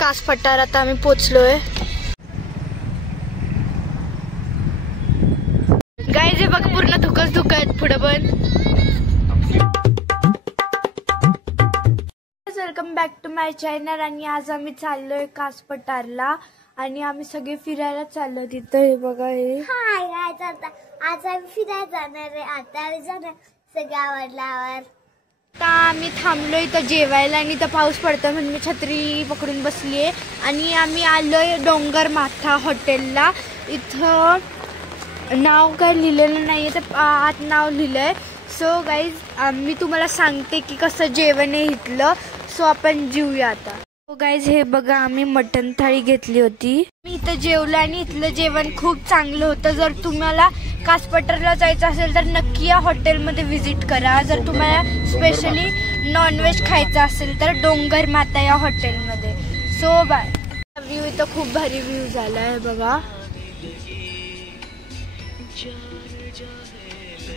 कास पठार आता आम्ही पोचलोय। गाईज हे बघ पूर्ण धुकच धुकत पुढे पण। Welcome back to my channel. आणि आज आम्ही चाललोय कास पठारला आणि आम्ही सगळे फिरायला चाललो तिथं। हे बघा हे हाय गाईज आज आम्ही फिरायला जाणार आहे। आता आम्ही जाणार सगळं आवडल्यावर। आता आम्ही थांबलोय इथं जेवायला आणि इथं पाऊस पडतोय म्हणून मी छत्री पकडून बसलीये आणि आम्ही आलोय डोंगर माथा हॉटेलला। इथं नाव काय लिहिलेलं नाहीये तर आत नाव लिहिलंय। सो गाईज मी तुम्हाला सांगते की कसं जेवण आहे इथलं। सो आपण जेवूया आता। सो गाईज हे बघा आम्ही मटन थाळी घेतली होती। मी इथं जेवलं आणि इथलं जेवण खूप चांगलं होतं। जर तुम्हाला कास पठारला जायचं असेल तर नक्की या हॉटेलमध्ये व्हिजिट करा। जर तुम्हाला स्पेशली नॉनव्हेज खायचं असेल तर डोंगर माता या हॉटेलमध्ये। So bye. व्ह्यू इथं खूप भारी व्ह्यू झाला आहे बघा।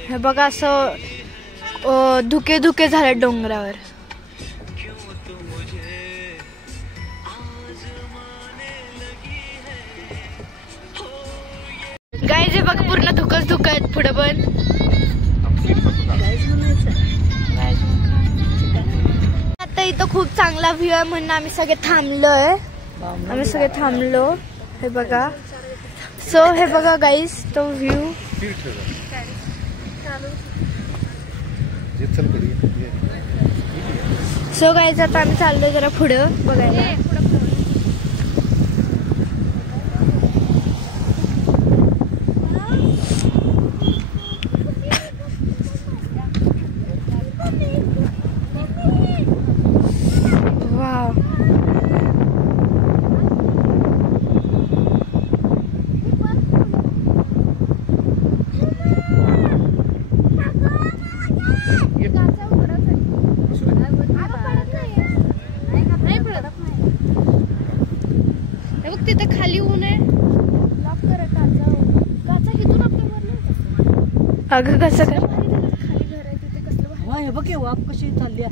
हे बघा असं धुके धुके झाले डोंगरावर। गाईज हे बघ पूर्ण धुकच धुकत पुढे पण। आता इथं खूप चांगला व्ह्यू आहे म्हणून आम्ही सगळे थांबलो। हे बघा। सो हे बघा गाईज तो व्ह्यू। सो गाईज आता आम्ही चाललोय जरा पुढं बघायला। तिथे खाली ऊन आहे। लॉक करा काचा किती लागतो अगं कसं कर खाली घर आहे तिथे कसलं हे बघ वाप कशी चालली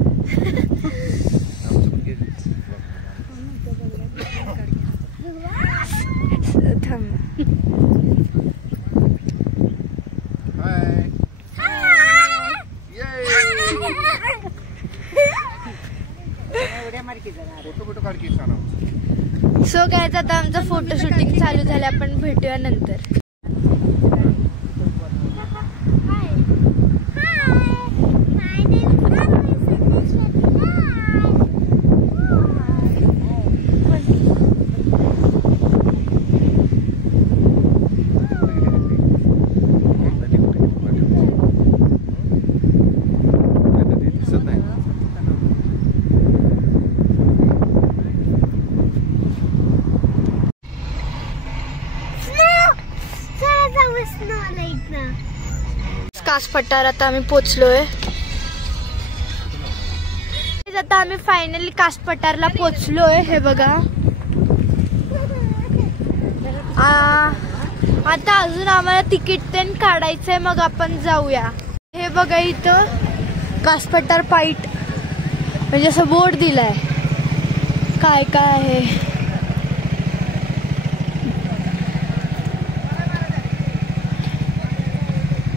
थांब। सो काय आता आमचं फोटो शूटिंग चालू झालं। आपण भेटूया नंतर। कास पठार आता आम्ही पोचलोय। आता आम्ही फायनली कास पठारला पोचलोय। हे बघा आता अजून आम्हाला तिकीट तेन काढायचंय मग आपण जाऊया। हे बघा इथं कास पठार पाईट म्हणजे असं बोर्ड दिलाय काय काय आहे।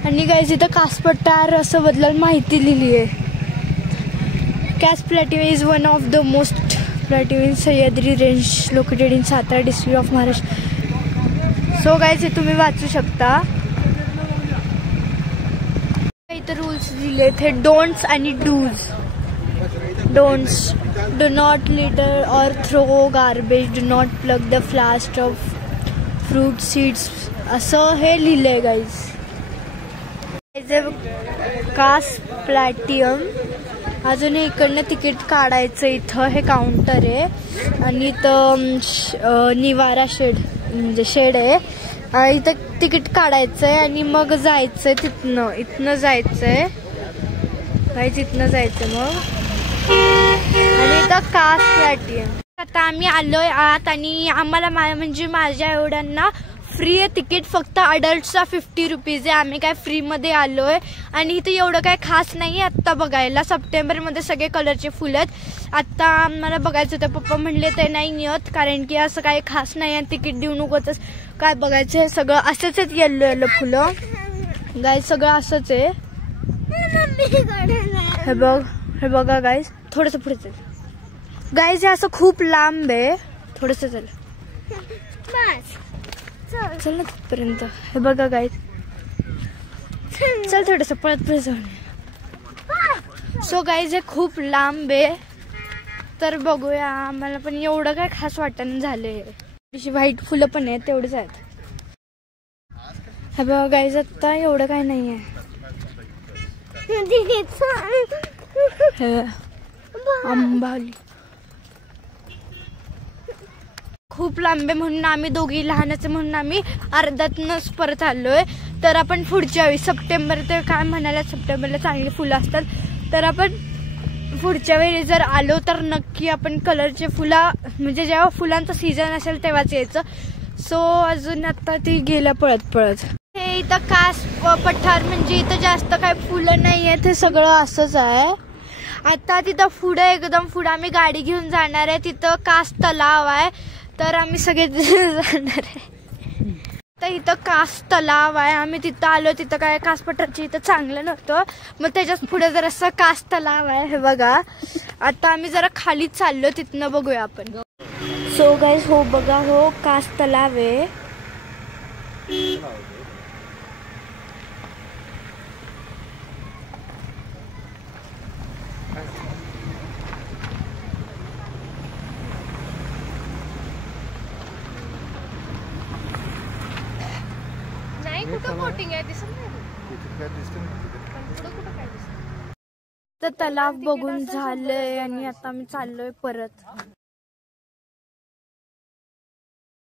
आणि गाईज इथं कास पठार असं बद्दल माहिती लिहिली आहे। Kaas plateau is one of the most plateau in Sahyadri range located in Satara district of Maharashtra. So guys हे तुम्ही वाचू शकता। इथं रूल्स दिले थे डोंट्स आणि dos. Don'ts do not litter or throw garbage, do not plug the flask of fruit seeds असं हे लिहिलंय गाईज। कास प्लॅटियम अजून इकडनं तिकीट काढायचं। इथं हे काउंटर आहे आणि इथं निवारा शेड म्हणजे शेड आहे। इथं तिकीट काढायचंय आणि मग जायचंय इथनं जायचंय गाईज इथनं जायचं मग। आणि इथं कास प्लॅटियम। आता आम्ही आलोय आत आणि आम्हाला म्हणजे माझ्या एवढ्यांना फ्री आहे तिकीट, फक्त अडल्टचा 50 रुपीज आहे. आम्ही काय फ्रीमध्ये आलोय आणि इथं एवढं काय खास नाही आहे आत्ता बघायला. सप्टेंबरमध्ये सगळे कलरचे फुलं आहेत. आत्ता आम्हाला बघायचं होतं, पप्पा म्हणले ते नाही येत कारण की असं काही खास नाही आहे, तिकीट देऊ नकोच. काय बघायचं आहे सगळं असंच आहेत, येल्लो येल्लो फुलं गाईज, सगळं असंच आहे. हे बघा गाईज, थोडंसं पुढे चल गाईज, हे असं खूप लांब आहे, थोडंसं चल चल ना तिथपर्यंत. हे बघा गाईज, चल थोडंसं पळत पुढे जाऊन. सो गाईज हे खूप लांब आहे, तर बघूया. आम्हाला पण एवढं काय खास वाटणं झालंय. अशी व्हाईट फुलं पण आहेत, तेवढेच आहेत. हे बघा गाईज, आता एवढं काय नाही आहे. अंबाली खूप लांबे म्हणून आम्ही दोघी लहानच म्हणून आम्ही अर्ध्यातनच परत आलोय. तर आपण पुढच्या वेळी सप्टेंबर, ते काय म्हणाला सप्टेंबरला चांगली फुलं असतात, तर आपण पुढच्या वेळी जर आलो तर नक्की आपण कलरचे फुलं, म्हणजे जेव्हा फुलांचा सीझन असेल तेव्हाच यायचं. सो अजून आता ती गेल्या पळत पळत. हे इथं कास पठार, म्हणजे इथं जास्त काय फुलं नाही आहेत, हे सगळं असंच आहे. आता तिथं पुढे एकदम पुढे आम्ही गाडी घेऊन जाणार आहे, तिथं कास तलाव आहे, तर आम्ही सगळे जाणार आहे. तर इथं कास तलाव आहे, आम्ही तिथं आलो. तिथं काय कास पठारची इथं चांगलं नव्हतं, मग त्याच्याच पुढे जर असं कास तलाव आहे. हे बघा, आता आम्ही जरा खाली चाललो, तिथनं बघूया आपण. सो गाईज, हो बघा, हो कास तलाव आहे. तर तलाव बघून झालंय आणि आता आम्ही चाललोय परत.